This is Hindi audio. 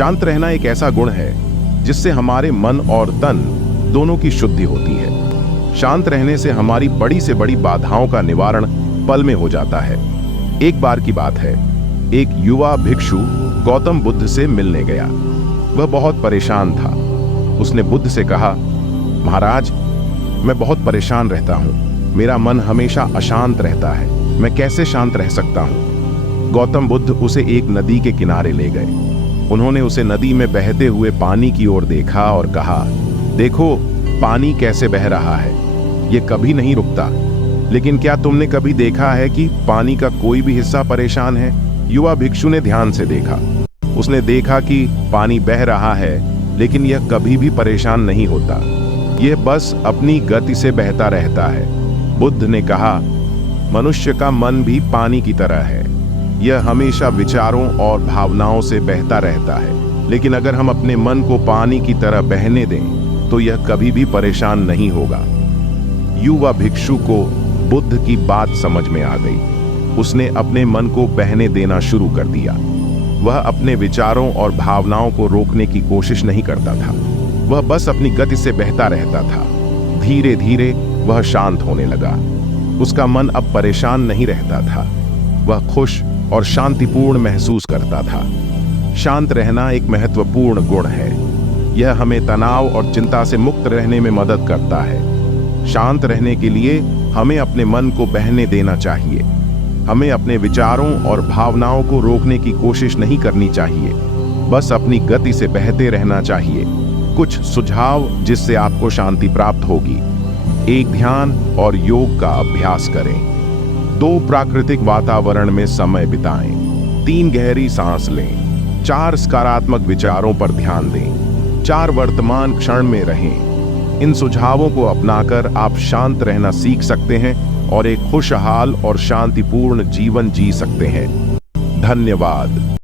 शांत रहना एक ऐसा गुण है जिससे हमारे मन और तन दोनों की शुद्धि होती है। शांत रहने से हमारी बड़ी से बड़ी बाधाओं का निवारण पल में हो जाता है। एक बार की बात है, एक युवा भिक्षु गौतम बुद्ध से मिलने गया। वह बहुत परेशान था। उसने बुद्ध से कहा, महाराज, मैं बहुत परेशान रहता हूँ। मेरा मन हमेशा अशांत रहता है। मैं कैसे शांत रह सकता हूँ? गौतम बुद्ध उसे एक नदी के किनारे ले गए। उन्होंने उसे नदी में बहते हुए पानी की ओर देखा और कहा, देखो, पानी कैसे बह रहा है। ये कभी नहीं रुकता। लेकिन क्या तुमने कभी देखा है कि पानी का कोई भी हिस्सा परेशान है? युवा भिक्षु ने ध्यान से देखा। उसने देखा कि पानी बह रहा है, लेकिन यह कभी भी परेशान नहीं होता। यह बस अपनी गति से बहता रहता है। बुद्ध ने कहा, मनुष्य का मन भी पानी की तरह है। यह हमेशा विचारों और भावनाओं से बहता रहता है। लेकिन अगर हम अपने मन को पानी की तरह बहने दें तो यह कभी भी परेशान नहीं होगा। युवा भिक्षु को बुद्ध की बात समझ में आ गई। उसने अपने मन को बहने देना शुरू कर दिया। वह अपने विचारों और भावनाओं को रोकने की कोशिश नहीं करता था। वह बस अपनी गति से बहता रहता था। धीरे धीरे वह शांत होने लगा। उसका मन अब परेशान नहीं रहता था। वह खुश और शांतिपूर्ण महसूस करता था। शांत रहना एक महत्वपूर्ण गुण है। यह हमें तनाव और चिंता से मुक्त रहने में मदद करता है। शांत रहने के लिए हमें अपने मन को बहने देना चाहिए। हमें अपने विचारों और भावनाओं को रोकने की कोशिश नहीं करनी चाहिए। बस अपनी गति से बहते रहना चाहिए। कुछ सुझाव जिससे आपको शांति प्राप्त होगी। एक, ध्यान और योग का अभ्यास करें। 2, प्राकृतिक वातावरण में समय बिताएं। 3, गहरी सांस लें। 4, सकारात्मक विचारों पर ध्यान दें। 4, वर्तमान क्षण में रहें। इन सुझावों को अपनाकर आप शांत रहना सीख सकते हैं और एक खुशहाल और शांतिपूर्ण जीवन जी सकते हैं। धन्यवाद।